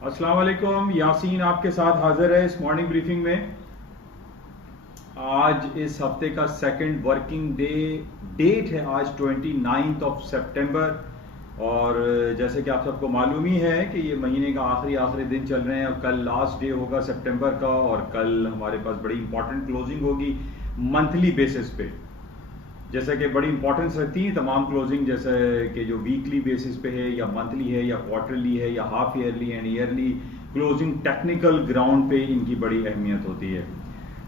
अस्सलाम वालेकुम। यासीन आपके साथ हाजिर है इस मॉर्निंग ब्रीफिंग में। आज इस हफ्ते का सेकंड वर्किंग डे डेट है आज 29 सितंबर। और जैसे कि आप सबको मालूम ही है कि ये महीने का आखिरी दिन चल रहे हैं। अब कल लास्ट डे होगा सितंबर का और कल हमारे पास बड़ी इंपॉर्टेंट क्लोजिंग होगी मंथली बेसिस पे। जैसे कि बड़ी इंपॉर्टेंस रहती है तमाम क्लोजिंग, जैसे कि जो वीकली बेसिस पे है या मंथली है या क्वार्टरली है या half yearly and yearly closing, technical ground पे इनकी बड़ी अहमियत होती है।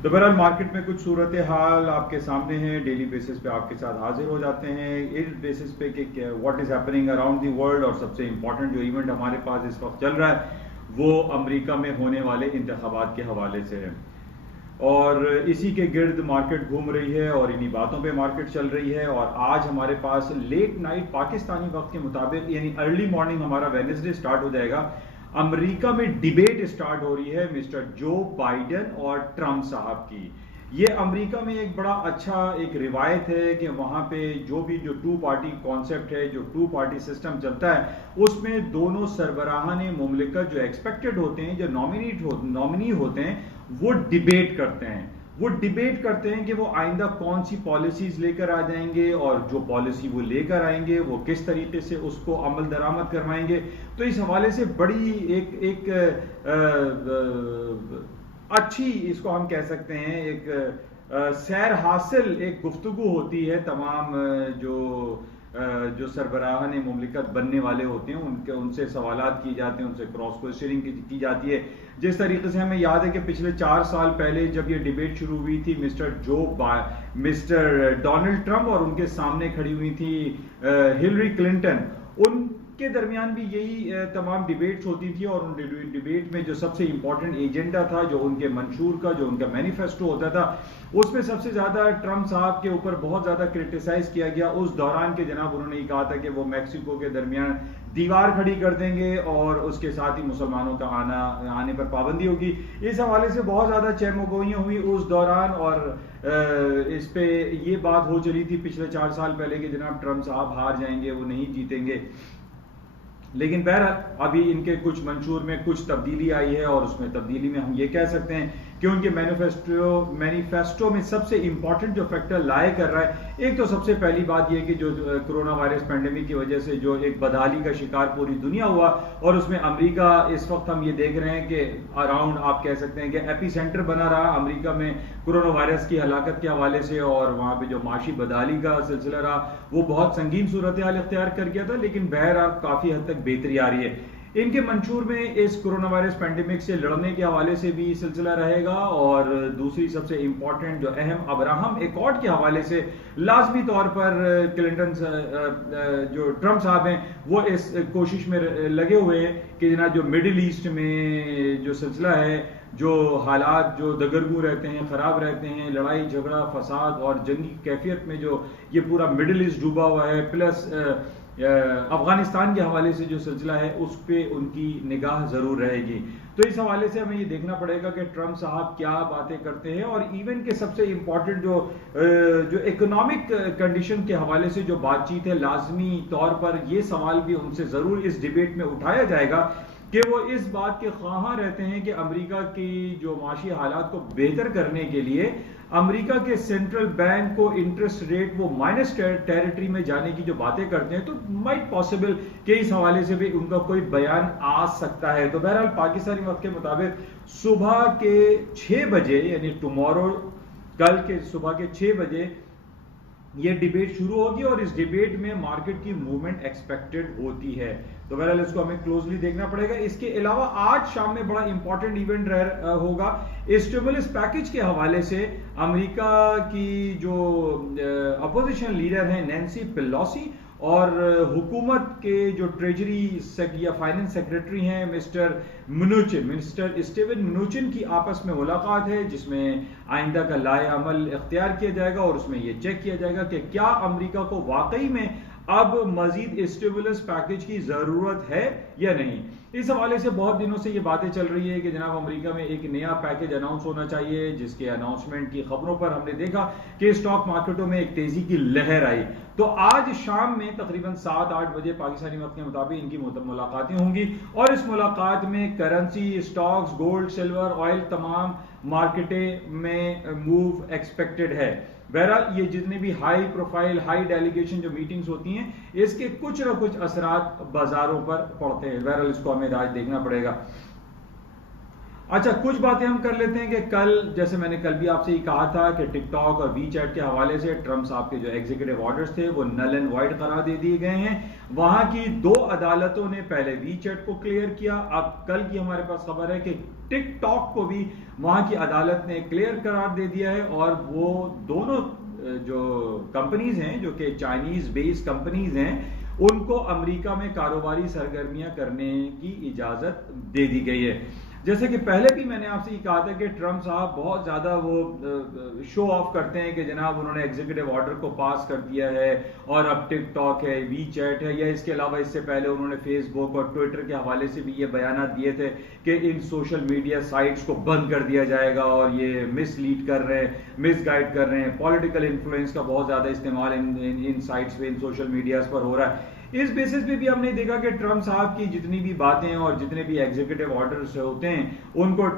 तो बहरहाल मार्केट में कुछ सूरत हाल आपके सामने है, डेली बेसिस पे आपके साथ हाजिर हो जाते हैं इस बेसिस पे कि what is happening around the world. और सबसे इंपॉर्टेंट जो इवेंट हमारे पास इस वक्त चल रहा है वो अमेरिका में होने वाले इंतखाबात के हवाले से है और इसी के गिर्द मार्केट घूम रही है और इन्हीं बातों पे मार्केट चल रही है। और आज हमारे पास लेट नाइट पाकिस्तानी वक्त के मुताबिक यानी अर्ली मॉर्निंग हमारा वेडनेसडे स्टार्ट हो जाएगा। अमेरिका में डिबेट स्टार्ट हो रही है मिस्टर जो बाइडेन और ट्रम्प साहब की। ये अमेरिका में एक बड़ा अच्छा एक रिवायत है कि वहां पे जो टू पार्टी कॉन्सेप्ट है, जो टू पार्टी सिस्टम चलता है, उसमें दोनों सरबराहान मुमलिकत जो एक्सपेक्टेड होते हैं, जो नॉमिनी होते हैं, वो डिबेट करते हैं कि वो आइंदा कौन सी पॉलिसीज लेकर आ जाएंगे और जो पॉलिसी वो लेकर आएंगे वो किस तरीके से उसको अमल दरामद करवाएंगे। तो इस हवाले से बड़ी एक अच्छी, इसको हम कह सकते हैं, एक सैर हासिल एक गुफ्तगू होती है। तमाम जो सरबराहान मुमलिकत बनने वाले होते हैं उनसे सवालात किए जाते हैं, उनसे क्रॉस क्वेश्चनिंग की जाती है। जिस तरीके से हमें याद है कि पिछले 4 साल पहले जब ये डिबेट शुरू हुई थी, मिस्टर डोनाल्ड ट्रंप और उनके सामने खड़ी हुई थी हिलरी क्लिंटन, उनके दरमियान भी यही तमाम डिबेट्स होती थी। और उन डिबेट में जो सबसे इंपॉर्टेंट एजेंडा था, जो उनके मंशूर का, जो उनका मैनिफेस्टो होता था, उसमें सबसे ज्यादा ट्रंप साहब के ऊपर बहुत ज्यादा क्रिटिसाइज किया गया उस दौरान के जनाब उन्होंने ये कहा था कि वो मैक्सिको के दरमियान दीवार खड़ी कर देंगे और उसके साथ ही मुसलमानों का आने पर पाबंदी होगी। इस हवाले से बहुत ज्यादा चहमगोइयां हुई उस दौरान और इस पे ये बात हो चली थी पिछले 4 साल पहले कि जनाब ट्रंप साहब हार जाएंगे, वो नहीं जीतेंगे। लेकिन बहरहाल अभी इनके कुछ मंशूर में कुछ तब्दीली आई है और उसमें तब्दीली में हम ये कह सकते हैं कि उनके मैनिफेस्टो में सबसे इंपॉर्टेंट जो फैक्टर लाए कर रहा है, एक तो सबसे पहली बात यह कि जो कोरोना वायरस पैंडेमिक की वजह से जो एक बदहाली का शिकार पूरी दुनिया हुआ और उसमें अमेरिका इस वक्त हम ये देख रहे हैं कि अराउंड आप कह सकते हैं कि एपी सेंटर बना रहा अमेरिका में कोरोना वायरस की हलाकत के हवाले से। और वहां पे जो माशी बदहाली का सिलसिला रहा वो बहुत संगीन सूरत हाल इख्तियार कर गया था, लेकिन बहरहाल काफी हद तक बेहतरी आ रही है। इनके मंशूर में इस कोरोना वायरस पैंडेमिक से लड़ने के हवाले से भी सिलसिला रहेगा और दूसरी सबसे इंपॉर्टेंट जो अहम अब्राहम एकॉर्ड के हवाले से लाजमी तौर पर क्लिंटन जो ट्रंप साहब हैं वो इस कोशिश में लगे हुए हैं कि जना जो मिडिल ईस्ट में जो सिलसिला है, जो हालात जो दगरगू रहते हैं, खराब रहते हैं, लड़ाई झगड़ा फसाद और जंगी कैफियत में जो ये पूरा मिडिल ईस्ट डूबा हुआ है, प्लस अफगानिस्तान के हवाले से जो सिलसिला है उस पर उनकी निगाह जरूर रहेगी। तो इस हवाले से हमें ये देखना पड़ेगा कि ट्रंप साहब क्या बातें करते हैं। और इवन के सबसे इंपॉर्टेंट जो इकोनॉमिक कंडीशन के हवाले से जो बातचीत है, लाजमी तौर पर यह सवाल भी उनसे जरूर इस डिबेट में उठाया जाएगा कि वो इस बात के ख्वाहां रहते हैं कि अमेरिका की जो माशी हालात को बेहतर करने के लिए अमेरिका के सेंट्रल बैंक को इंटरेस्ट रेट वो माइनस टेरिटरी में जाने की जो बातें करते हैं, तो माइट पॉसिबल कि इस हवाले से भी उनका कोई बयान आ सकता है। तो बहरहाल पाकिस्तानी वक्त के मुताबिक सुबह के 6 बजे यानी टुमारो, कल के सुबह के 6 बजे ये डिबेट शुरू होगी और इस डिबेट में मार्केट की मूवमेंट एक्सपेक्टेड होती है। तो बहरहाल इसको हमें क्लोजली देखना पड़ेगा। इसके अलावा आज शाम में बड़ा इंपॉर्टेंट इवेंट होगा स्टिमुलस पैकेज के हवाले से। अमेरिका की जो अपोजिशन लीडर हैं नैन्सी पेलोसी और हुकूमत के जो ट्रेजरी या फाइनेंस सेक्रेटरी हैं मिस्टर स्टीवन म्नुचिन की आपस में मुलाकात है, जिसमें आइंदा का लाए अमल इख्तियार किया जाएगा और उसमें यह चेक किया जाएगा कि क्या अमेरिका को वाकई में अब मजीद स्टिमुलस पैकेज की जरूरत है या नहीं। इस हवाले से बहुत दिनों से ये बातें चल रही है कि जनाब अमेरिका में एक नया पैकेज अनाउंस होना चाहिए, जिसके अनाउंसमेंट की खबरों पर हमने देखा कि स्टॉक मार्केटों में एक तेजी की लहर आई। तो आज शाम में तकरीबन 7-8 बजे पाकिस्तानी वक्त के मुताबिक इनकी मुलाकातें होंगी और इस मुलाकात में currency, stocks, gold, silver, oil, तमाम मार्केटें में मूव एक्सपेक्टेड है। बहरहाल ये जितने भी हाई प्रोफाइल, हाई डेलीगेशन जो मीटिंग्स होती हैं, इसके कुछ ना कुछ असरात बाजारों पर पड़ते हैं। बहरहाल इसको हमें आज देखना पड़ेगा। अच्छा, कुछ बातें हम कर लेते हैं कि कल, जैसे मैंने कल भी आपसे ही कहा था कि टिकटॉक और वी चैट के हवाले से ट्रंप साहब के जो एग्जीक्यूटिव ऑर्डर्स थे वो नल एंड वॉइड करार दे दिए गए हैं। वहां की 2 अदालतों ने पहले वी चैट को क्लियर किया। अब कल की हमारे पास खबर है कि टिकटॉक को भी वहां की अदालत ने क्लियर करार दे दिया है और वो दोनों जो कंपनीज हैं, जो कि चाइनीज बेस्ड कंपनीज हैं, उनको अमेरिका में कारोबारी सरगर्मियां करने की इजाजत दे दी गई है। जैसे कि पहले भी मैंने आपसे ये कहा था कि ट्रंप साहब बहुत ज्यादा वो शो ऑफ करते हैं कि जनाब उन्होंने एग्जीक्यूटिव ऑर्डर को पास कर दिया है और अब टिकटॉक है, वी चैट है, या इसके अलावा इससे पहले उन्होंने फेसबुक और ट्विटर के हवाले से भी ये बयान दिए थे कि इन सोशल मीडिया साइट्स को बंद कर दिया जाएगा और ये मिसलीड कर रहे हैं, मिसगाइड कर रहे हैं। पॉलिटिकल इन्फ्लुएंस का बहुत ज्यादा इस्तेमाल इन साइट्स पे, इन सोशल मीडियाज पर हो रहा है। इस बेसिस पे भी हमने देखा कि ट्रंप साहब की जितनी भी बातें और जितने भी एग्जीक्यूटिव ऑर्डर्स होते हैं उनको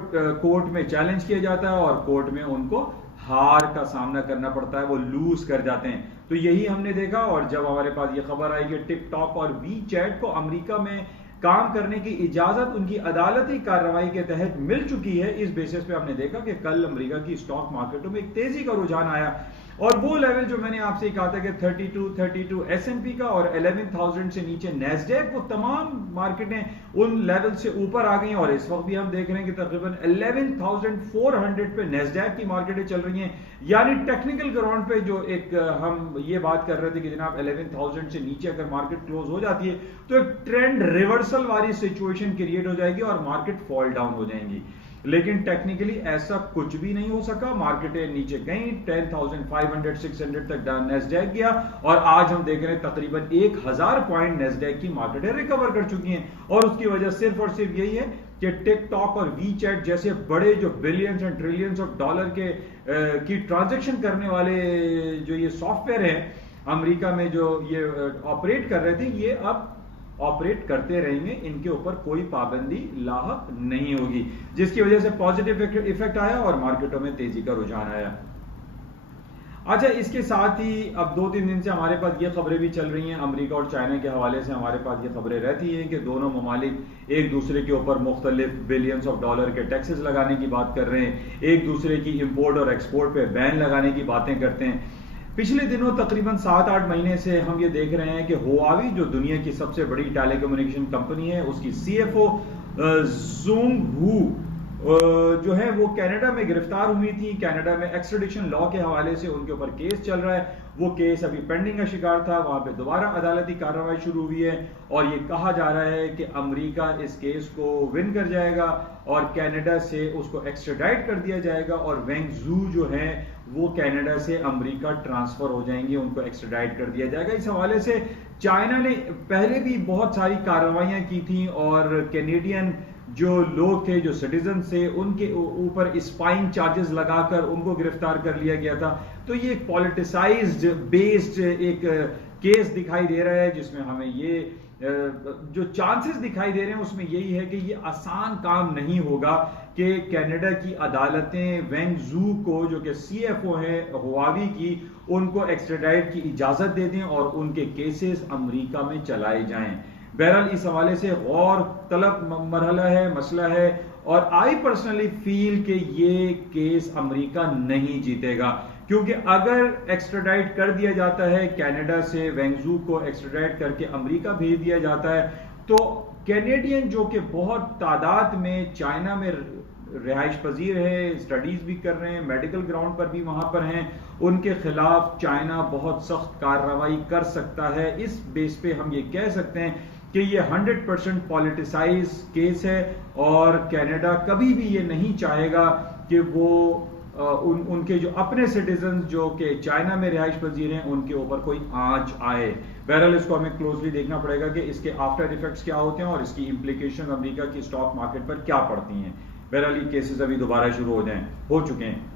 कोर्ट में चैलेंज किया जाता है और कोर्ट में उनको हार का सामना करना पड़ता है, वो लूज कर जाते हैं। तो यही हमने देखा। और जब हमारे पास ये खबर आई कि टिकटॉक और वी चैट को अमेरिका में काम करने की इजाजत उनकी अदालती कार्रवाई के तहत मिल चुकी है, इस बेसिस पे हमने देखा कि कल अमेरिका की स्टॉक मार्केटों में एक तेजी का रुझान आया और वो लेवल जो मैंने आपसे कहा था कि 32 S&P का और 11,000 से नीचे नैस्डैक, वो तमाम मार्केटें उन लेवल से ऊपर आ गई और इस वक्त भी हम देख रहे हैं कि तकरीबन 11,400 पे नैस्डैक की मार्केटें चल रही हैं। यानी टेक्निकल ग्राउंड पे जो एक हम ये बात कर रहे थे कि जनाब 11,000 से नीचे अगर मार्केट क्लोज हो जाती है तो एक ट्रेंड रिवर्सल वाली सिचुएशन क्रिएट हो जाएगी और मार्केट फॉल डाउन हो जाएंगी। लेकिन टेक्निकली ऐसा कुछ भी नहीं हो सका। मार्केटें नीचे गई, 10,500-600 तक नैस्डैक गया और आज हम देख रहे हैं तकरीबन 1,000 पॉइंट नैस्डैक की मार्केटें रिकवर कर चुकी हैं। और उसकी वजह सिर्फ और सिर्फ यही है कि टिकटॉक और वी चैट जैसे बड़े जो billions and trillions of dollar के की ट्रांजैक्शन करने वाले जो ये सॉफ्टवेयर हैं अमेरिका में जो ये ऑपरेट कर रहे थे, ये अब ऑपरेट करते रहेंगे, इनके ऊपर कोई पाबंदी लाहक नहीं होगी, जिसकी वजह से पॉजिटिव इफेक्ट आया और मार्केटों में तेजी का रुझान आया। अच्छा, इसके साथ ही अब 2-3 दिन से हमारे पास ये खबरें भी चल रही हैं, अमेरिका और चाइना के हवाले से हमारे पास ये खबरें रहती हैं कि दोनों ममालिक एक दूसरे के ऊपर मुख्तलिफ बिलियंस ऑफ डॉलर के टैक्सेस लगाने की बात कर रहे हैं, एक दूसरे की इंपोर्ट और एक्सपोर्ट पे बैन लगाने की बातें करते हैं। पिछले दिनों तकरीबन 7-8 महीने से हम ये देख रहे हैं कि हुआवी जो दुनिया की सबसे बड़ी टेलीकम्युनिकेशन कंपनी है, उसकी CFO जुंग हू जो है वो कनाडा में गिरफ्तार हुई थी। कनाडा में एक्स्ट्रेडिशन लॉ के हवाले से उनके ऊपर केस चल रहा है, वो केस अभी पेंडिंग का शिकार था, वहां पे दोबारा अदालती कार्रवाई शुरू हुई है और ये कहा जा रहा है कि अमेरिका इस केस को विन कर जाएगा और कनाडा से उसको एक्स्ट्राडाइट कर दिया जाएगा और वेंग जू जो है वो कनाडा से अमेरिका ट्रांसफर हो जाएंगे, उनको एक्स्ट्राडाइट कर दिया जाएगा। इस हवाले से चाइना ने पहले भी बहुत सारी कार्रवाइयां की थी और कैनेडियन जो लोग थे, जो सिटीजन थे, उनके ऊपर स्पाइंग चार्जेस लगाकर उनको गिरफ्तार कर लिया गया था। तो ये एक पॉलिटिसाइज्ड बेस्ड एक केस दिखाई दे रहा है, जिसमें हमें ये जो चांसेस दिखाई दे रहे हैं उसमें यही है कि ये आसान काम नहीं होगा कि कनाडा की अदालतें वेंग जू को, जो कि CFO है हुआवी की, उनको एक्स्ट्राडाइट की इजाजत दे दें और उनके केसेस अमेरिका में चलाए जाएं। बहरहाल इस हवाले से गौर तलब मरहला है, मसला है और आई पर्सनली फील कि ये केस अमेरिका नहीं जीतेगा, क्योंकि अगर एक्स्ट्राडाइट कर दिया जाता है कनाडा से, वेंग जू को एक्स्ट्राडाइट करके अमेरिका भेज दिया जाता है, तो कैनेडियन जो कि बहुत तादाद में चाइना में रिहाइश पजीर है, स्टडीज भी कर रहे हैं, मेडिकल ग्राउंड पर भी वहां पर हैं, उनके खिलाफ चाइना बहुत सख्त कार्रवाई कर सकता है। इस बेस पे हम ये कह सकते हैं कि ये 100% पॉलिटिसाइज केस है और कनाडा कभी भी ये नहीं चाहेगा कि वो उनके जो अपने सिटीजन जो कि चाइना में रिहाइश पजीर हैं उनके ऊपर कोई आंच आए। बहरहाल इसको हमें क्लोजली देखना पड़ेगा कि इसके आफ्टर इफेक्ट्स क्या होते हैं और इसकी इंप्लीकेशन अमेरिका की स्टॉक मार्केट पर क्या पड़ती हैं। बहरहाल ये केसेस अभी दोबारा शुरू हो चुके हैं।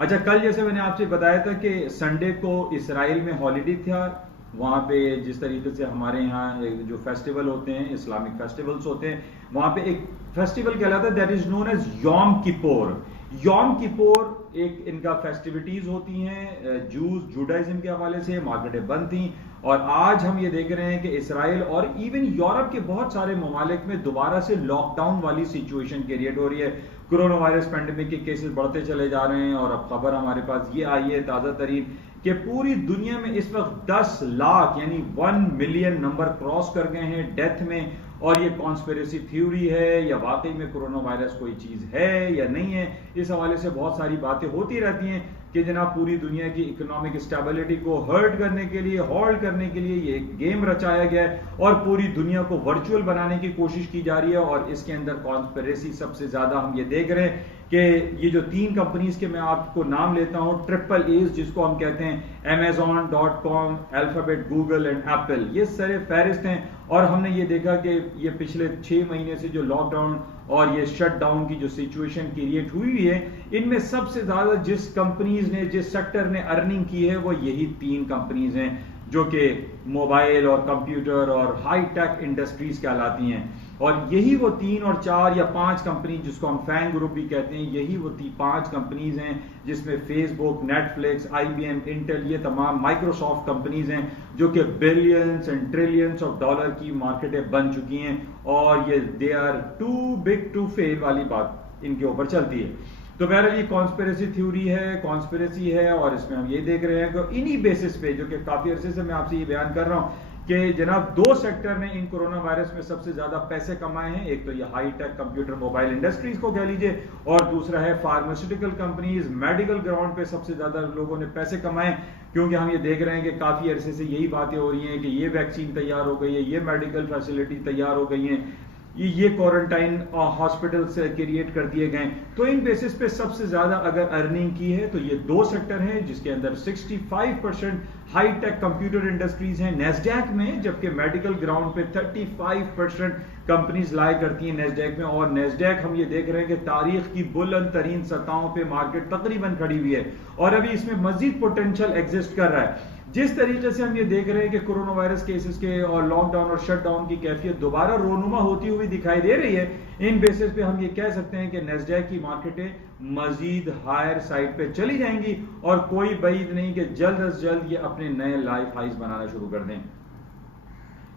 अच्छा, कल जैसे मैंने आपसे बताया था कि संडे को इसराइल में हॉलीडे था। वहां पे जिस तरीके से हमारे यहाँ जो फेस्टिवल होते हैं, इस्लामिक फेस्टिवल्स होते हैं, वहां पे एक फेस्टिवल कहलाता है दैट इज नोन एज योम किपोर। योम किपोर एक इनका फेस्टिविटीज होती हैं जूडाइज्म के हवाले से, मार्केटें बंद थी। और आज हम ये देख रहे हैं कि इसराइल और इवन यूरोप के बहुत सारे ममालिक में दोबारा से लॉकडाउन वाली सिचुएशन क्रिएट हो रही है। कोरोना वायरस पैंडेमिक के केसेस बढ़ते चले जा रहे हैं और अब खबर हमारे पास ये आई है ताजा तरीन कि पूरी दुनिया में इस वक्त 10 लाख यानी 1 मिलियन नंबर क्रॉस कर गए हैं डेथ में। और ये कॉन्स्पिरेसी थ्योरी है या वाकई में कोरोना वायरस कोई चीज है या नहीं है, इस हवाले से बहुत सारी बातें होती रहती हैं कि जनाब पूरी दुनिया की इकोनॉमिक स्टेबिलिटी को हर्ट करने के लिए, हॉल्ट करने के लिए ये एक गेम रचाया गया है और पूरी दुनिया को वर्चुअल बनाने की कोशिश की जा रही है। और इसके अंदर कॉन्स्पिरेसी सबसे ज्यादा हम ये देख रहे हैं कि ये जो 3 कंपनीज के मैं आपको नाम लेता हूं, ट्रिपल एज जिसको हम कहते हैं, Amazon.com, alphabet, Google and Apple, ये सारे फहरिस्त हैं। और हमने ये देखा कि ये पिछले 6 महीने से जो लॉकडाउन और ये शटडाउन की जो सिचुएशन क्रिएट हुई है, इनमें सबसे ज्यादा जिस कंपनीज ने, जिस सेक्टर ने अर्निंग की है वो यही 3 कंपनीज हैं जो कि मोबाइल और कंप्यूटर और हाई टेक इंडस्ट्रीज कहलाती हैं। और यही वो 3 और 4 या 5 कंपनी जिसको हम फैंग ग्रुप भी कहते हैं, यही वो 5 कंपनीज हैं जिसमें फेसबुक, नेटफ्लिक्स, IBM, इंटेल, ये तमाम माइक्रोसॉफ्ट कंपनीज हैं जो कि billions and trillions of dollar की मार्केटें बन चुकी हैं। और ये they are too big to fail वाली बात इनके ऊपर चलती है। तो बहरहाल ये कॉन्स्पिरेसी थ्योरी है, कॉन्स्पिरेसी है। और इसमें हम ये देख रहे हैं कि इन्हीं बेसिस पे, जो कि काफी अरसे से मैं आपसे ये बयान कर रहा हूं कि जनाब 2 सेक्टर ने इन कोरोना वायरस में सबसे ज्यादा पैसे कमाए हैं। एक तो ये high tech computer mobile industries को कह लीजिए, और दूसरा है फार्मास्यूटिकल कंपनीज, मेडिकल ग्राउंड पे सबसे ज्यादा लोगों ने पैसे कमाए। क्योंकि हम ये देख रहे हैं कि काफी अरसे से यही बातें हो रही हैं कि ये वैक्सीन तैयार हो गई है, ये मेडिकल फैसिलिटी तैयार हो गई है, ये क्वारंटाइन हॉस्पिटल से क्रिएट कर दिए गए। तो इन बेसिस पे सबसे ज्यादा अगर अर्निंग की है तो ये 2 सेक्टर हैं जिसके अंदर 65% हाई टेक कंप्यूटर इंडस्ट्रीज हैं नैस्डैक में, जबकि मेडिकल ग्राउंड पे 35% कंपनीज लाए करती हैं नैस्डैक में। और नैस्डैक हम ये देख रहे हैं कि तारीख की बुलंद तरीन सतहों पे मार्केट तकरीबन खड़ी हुई है और अभी इसमें मजीद पोटेंशियल एग्जिस्ट कर रहा है। जिस तरीके से हम ये देख रहे हैं कि कोरोना वायरस केसेस के और लॉकडाउन और शटडाउन की कैफियत दोबारा रोनुमा होती हुई दिखाई दे रही है, इन बेसिस पे हम ये कह सकते हैं कि नैस्डैक की मार्केटें मजीद हायर साइड पे चली जाएंगी और कोई बईद नहीं कि जल्द अज जल्द ये अपने नए लाइफ हाइज बनाना शुरू कर दें।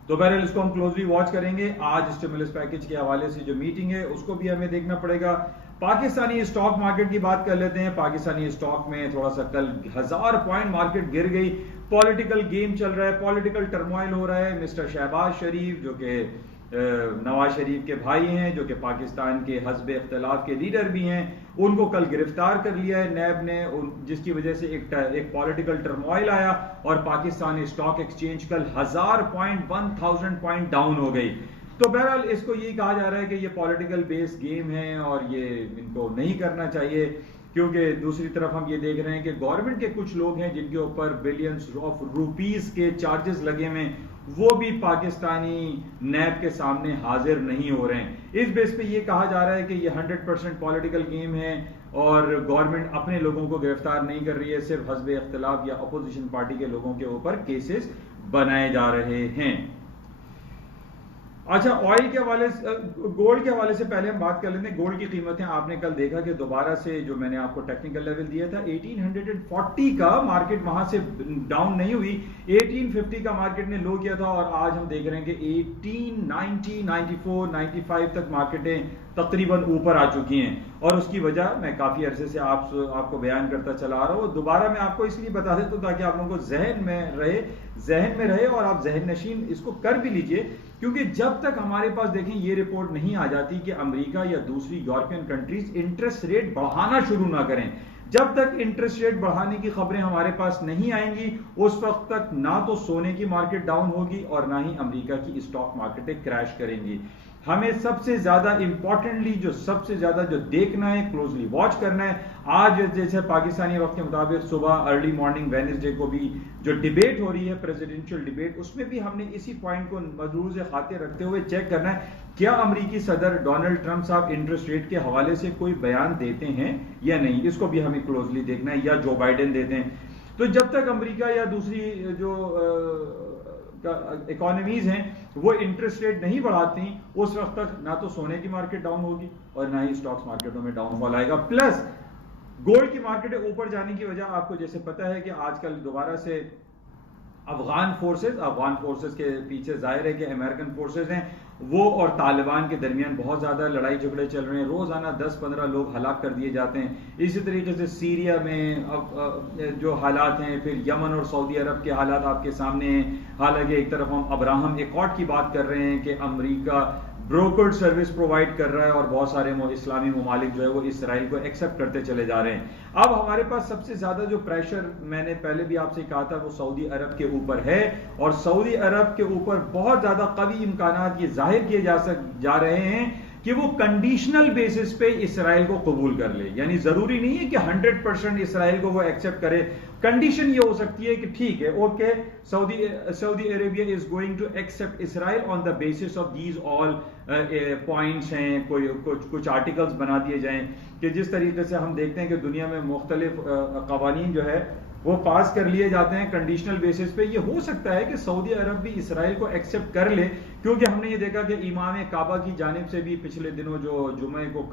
तो बहरहाल इसको हम क्लोजली वॉच करेंगे। आज स्टिमुलस पैकेज के हवाले से जो मीटिंग है उसको भी हमें देखना पड़ेगा। पाकिस्तानी स्टॉक मार्केट की बात कर लेते हैं। पाकिस्तानी स्टॉक में थोड़ा सा कल 1000 पॉइंट मार्केट गिर गई। पॉलिटिकल गेम चल रहा है, पॉलिटिकल टर्मोइल हो रहा है। मिस्टर शहबाज शरीफ जो कि नवाज शरीफ के भाई हैं, जो कि पाकिस्तान के हस्ब इख्तिलाफ के लीडर भी हैं, उनको कल गिरफ्तार कर लिया है नैब ने, जिसकी वजह से एक पॉलिटिकल टर्मोइल आया और पाकिस्तानी स्टॉक एक्सचेंज कल 1000 पॉइंट डाउन हो गई। तो बहरहाल इसको ये कहा जा रहा है कि ये पॉलिटिकल बेस्ड गेम है और ये इनको नहीं करना चाहिए। क्योंकि दूसरी तरफ हम ये देख रहे हैं कि गवर्नमेंट के कुछ लोग हैं जिनके ऊपर बिलियंस ऑफ रुपीस के चार्जेस लगे हुए, वो भी पाकिस्तानी नैब के सामने हाजिर नहीं हो रहे हैं। इस बेस पे ये कहा जा रहा है कि ये 100% पॉलिटिकल गेम है और गवर्नमेंट अपने लोगों को गिरफ्तार नहीं कर रही है, सिर्फ हस्ब इख्तिलाफ या अपोजिशन पार्टी के लोगों के ऊपर केसेस बनाए जा रहे हैं। अच्छा, ऑयल के हवाले से, गोल्ड के हवाले से पहले हम बात कर लेते हैं। गोल्ड की कीमतें आपने कल देखा कि दोबारा से जो मैंने आपको टेक्निकल लेवल दिया था 1840 का, मार्केट वहां से डाउन नहीं हुई, 1850 का मार्केट ने लो किया था और आज हम देख रहे हैं कि 1890, 94, 95 तक मार्केटें तकरीबन ऊपर आ चुकी हैं। और उसकी वजह मैं काफी अरसे से आपको बयान करता चला आ रहा हूं। दोबारा मैं आपको इसलिए बता देता हूं ताकि आप लोगों को जहन में रहे और आप जहन नशीन इसको कर भी लीजिए। क्योंकि जब तक हमारे पास देखें ये रिपोर्ट नहीं आ जाती कि अमेरिका या दूसरी यूरोपियन कंट्रीज इंटरेस्ट रेट बढ़ाना शुरू ना करें, जब तक इंटरेस्ट रेट बढ़ाने की खबरें हमारे पास नहीं आएंगी, उस वक्त तक ना तो सोने की मार्केट डाउन होगी और ना ही अमेरिका की स्टॉक मार्केटें क्रैश करेंगी। हमें सबसे ज्यादा इंपॉर्टेंटली सबसे ज्यादा जो देखना है, क्लोजली वॉच करना है, आज जैसे पाकिस्तानी वक्त के मुताबिक सुबह अर्ली मॉर्निंग वेडनेसडे को भी जो डिबेट हो रही है, प्रेसिडेंशियल डिबेट, उसमें भी हमने इसी पॉइंट को मदरूज खातिर रखते हुए चेक करना है क्या अमेरिकी सदर डोनाल्ड ट्रंप साहब इंटरेस्ट रेट के हवाले से कोई बयान देते हैं या नहीं, इसको भी हमें क्लोजली देखना है, या जो बाइडेन देते हैं। तो जब तक अमेरिका या दूसरी जो इकोनॉमीज हैं वो इंटरेस्ट रेट नहीं बढ़ाती, उस वक्त तक ना तो सोने की मार्केट डाउन होगी और ना ही स्टॉक्स मार्केटों में डाउनफॉल आएगा। प्लस गोल्ड की मार्केट ऊपर जाने की वजह आपको जैसे पता है कि आजकल दोबारा से अफगान फोर्सेस के पीछे जाहिर है कि अमेरिकन फोर्सेस हैं, वो और तालिबान के दरमियान बहुत ज्यादा लड़ाई झगड़े चल रहे हैं, रोजाना 10-15 लोग हलाक कर दिए जाते हैं। इसी तरीके से सीरिया में अब जो हालात हैं, फिर यमन और सऊदी अरब के हालात आपके सामने हैं। हालांकि एक तरफ हम अब्राहम एकॉर्ड की बात कर रहे हैं कि अमेरिका ब्रोकर्ड सर्विस प्रोवाइड कर रहा है और बहुत सारे इस्लामी ममालिक जो है वो इसराइल को एक्सेप्ट करते चले जा रहे हैं। अब हमारे पास सबसे ज्यादा जो प्रेशर, मैंने पहले भी आपसे कहा था, वो सऊदी अरब के ऊपर है, और सऊदी अरब के ऊपर बहुत ज्यादा कवी इम्कानात ये जाहिर किए जा रहे हैं कि वो कंडीशनल बेसिस पे इसराइल को कबूल कर ले। यानी जरूरी नहीं है कि 100% इसराइल को वो एक्सेप्ट करे, कंडीशन ये हो सकती है कि ठीक है, okay, Saudi Arabia is going to accept Israel on the basis of these all points हैं, कुछ आर्टिकल्स बना दिए जाएं कि जिस तरीके से हम देखते हैं कि दुनिया में मुख्तलिफ कवानीन जो है वो पास कर लिए जाते हैं कंडीशनल बेसिस पे। ये हो सकता है कि सऊदी अरब भी इसराइल को एक्सेप्ट कर ले, क्योंकि हमने ये देखा कि इमाम काबा की जानिब से भी पिछले दिनों जो जुमे को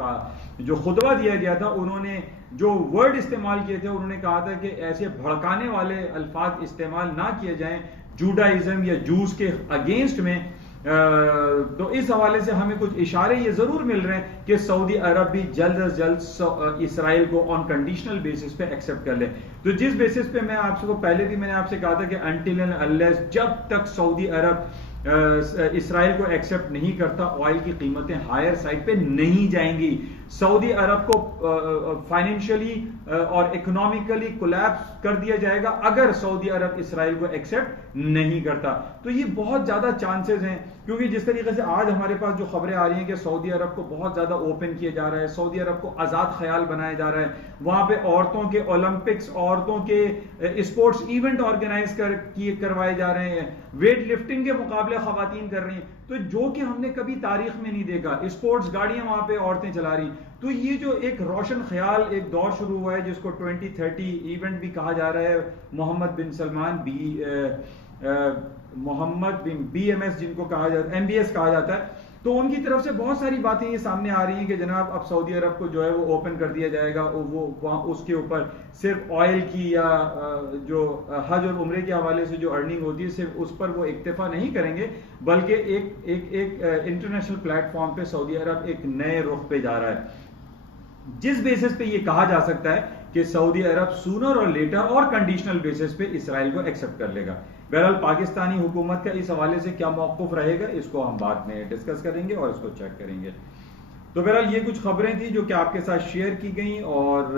जो खुतबा दिया गया था, उन्होंने जो वर्ड इस्तेमाल किए थे, उन्होंने कहा था कि ऐसे भड़काने वाले अल्फाज इस्तेमाल ना किए जाएं जुडाइज्म या जूस के अगेंस्ट में। तो इस हवाले से हमें कुछ इशारे ये जरूर मिल रहे हैं कि सऊदी अरब भी जल्द अज जल्द इसराइल को ऑन कंडीशनल बेसिस पे एक्सेप्ट कर ले। तो जिस बेसिस पे मैं आपसे पहले भी मैंने आपसे कहा था कि अनटिल एंड अनलेस जब तक सऊदी अरब इसराइल को एक्सेप्ट नहीं करता, ऑयल की कीमतें हायर साइड पे नहीं जाएंगी। सऊदी अरब को फाइनेंशियली और इकोनॉमिकली कोलैप्स कर दिया जाएगा अगर सऊदी अरब इसराइल को एक्सेप्ट नहीं करता। तो ये बहुत ज्यादा चांसेस हैं, क्योंकि जिस तरीके से आज हमारे पास जो खबरें आ रही हैं कि सऊदी अरब को बहुत ज्यादा ओपन किया जा रहा है, सऊदी अरब को आजाद ख्याल बनाया जा रहा है, वहां पे औरतों के ओलंपिक्स, औरतों के स्पोर्ट्स इवेंट ऑर्गेनाइज करवाए जा रहे हैं, वेट लिफ्टिंग के मुकाबले खवातीन कर रही हैं, तो जो कि हमने कभी तारीख में नहीं देखा, स्पोर्ट्स गाड़ियां वहां पे औरतें चला रही। तो ये जो एक रोशन ख्याल एक दौर शुरू हुआ है जिसको 2030 इवेंट भी कहा जा रहा है, मोहम्मद बिन सलमान मोहम्मद बिन BMS जिनको कहा जाता है, MBS कहा जाता है, तो उनकी तरफ से बहुत सारी बातें ये सामने आ रही हैं कि जनाब अब सऊदी अरब को जो है वो ओपन कर दिया जाएगा, वो वहाँ उसके ऊपर सिर्फ ऑयल की या जो हज और उम्रे के हवाले से जो अर्निंग होती है सिर्फ उस पर वो इक्तफा नहीं करेंगे, बल्कि एक इंटरनेशनल प्लेटफॉर्म पे सऊदी अरब एक नए रुख पे जा रहा है, जिस बेसिस पे ये कहा जा सकता है कि सऊदी अरब सूनर और लेटर और कंडीशनल बेसिस पे इसराइल को एक्सेप्ट कर लेगा। बहरहाल पाकिस्तानी हुकूमत का इस हवाले से क्या मौक़िफ़ रहेगा, इसको हम बाद में डिस्कस करेंगे और इसको चेक करेंगे। तो बहरहाल ये कुछ खबरें थी जो कि आपके साथ शेयर की गई, और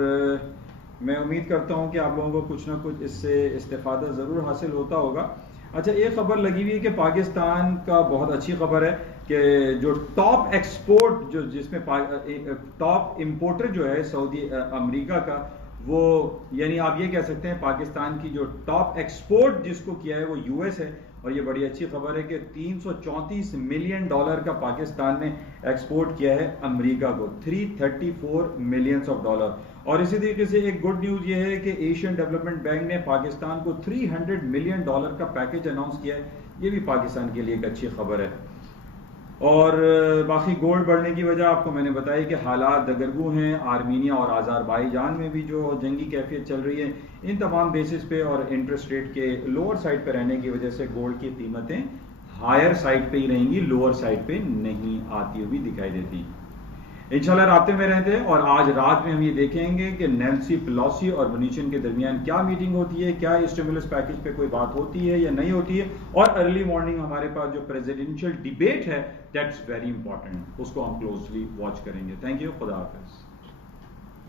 मैं उम्मीद करता हूं कि आप लोगों को कुछ ना कुछ इससे इस्तेफादा ज़रूर हासिल होता होगा। अच्छा, एक खबर लगी हुई है कि पाकिस्तान का बहुत अच्छी खबर है कि जो टॉप एक्सपोर्ट जिसमें टॉप इंपोर्टर जो है सऊदी अमेरिका का, वो यानी आप ये कह सकते हैं पाकिस्तान की जो टॉप एक्सपोर्ट जिसको किया है वो US है। और ये बड़ी अच्छी खबर है कि $334 मिलियन का पाकिस्तान ने एक्सपोर्ट किया है अमेरिका को, $334 मिलियन। और इसी तरीके से एक गुड न्यूज ये है कि एशियन डेवलपमेंट बैंक ने पाकिस्तान को $300 मिलियन का पैकेज अनाउंस किया है, ये भी पाकिस्तान के लिए एक अच्छी खबर है। और बाकी गोल्ड बढ़ने की वजह आपको मैंने बताया कि हालात दगरगू हैं, आर्मीनिया और अज़रबैजान में भी जो जंगी कैफियत चल रही है, इन तमाम बेसिस पे और इंटरेस्ट रेट के लोअर साइड पे रहने की वजह से गोल्ड की कीमतें हायर साइड पे ही रहेंगी, लोअर साइड पे नहीं आती हुई दिखाई देती। इंशाल्लाह राब्ते में रहते हैं, और आज रात में हम ये देखेंगे कि नैंसी पेलोसी और मुनीचिन के दरमियान क्या मीटिंग होती है, क्या स्टिमुलस पैकेज पे कोई बात होती है या नहीं होती है, और अर्ली मॉर्निंग हमारे पास जो प्रेसिडेंशियल डिबेट है दैट्स वेरी इंपॉर्टेंट, उसको हम क्लोजली वॉच करेंगे। थैंक यू, खुदा हाफिज।